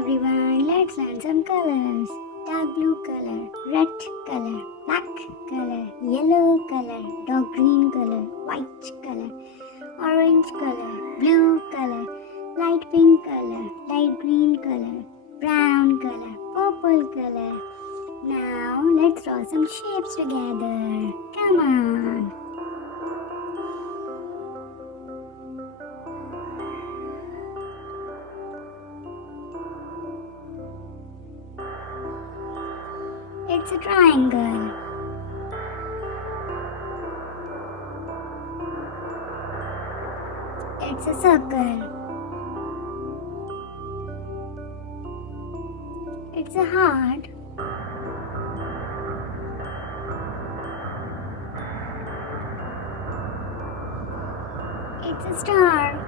everyone, let's learn some colors. Dark blue color, red color, black color, yellow color, dark green color, white color, orange color, blue color, light pink color, light green color, brown color, purple color. Now let's draw some shapes together. Come on. It's a triangle. It's a circle. It's a heart. It's a star.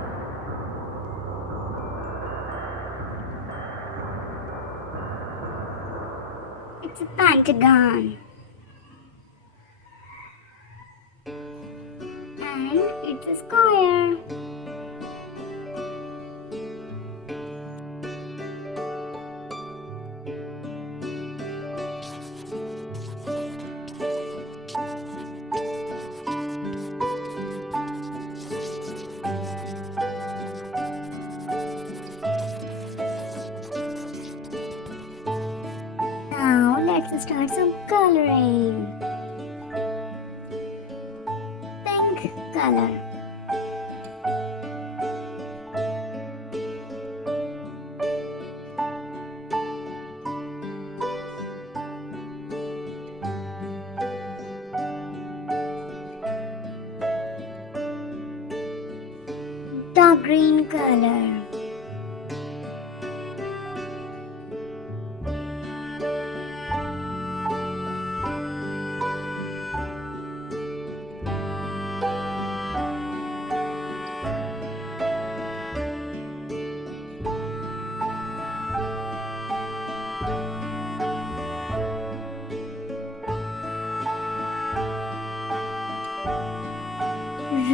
It's a pentagon. And it's a square. Now let's start some coloring. Pink color. Dark green color.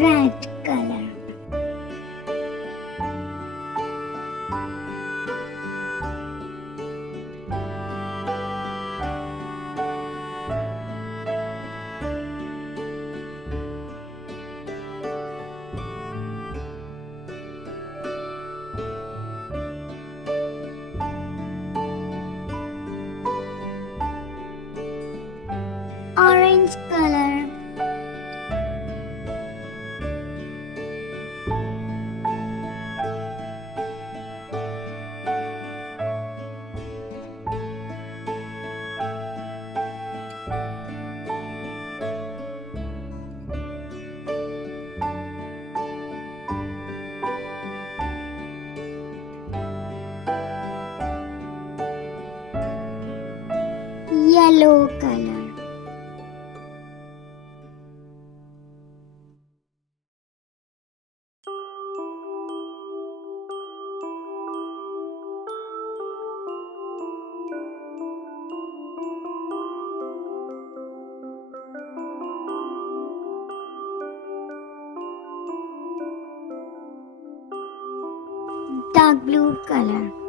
Red color. Orange color. Yellow color. Dark blue color.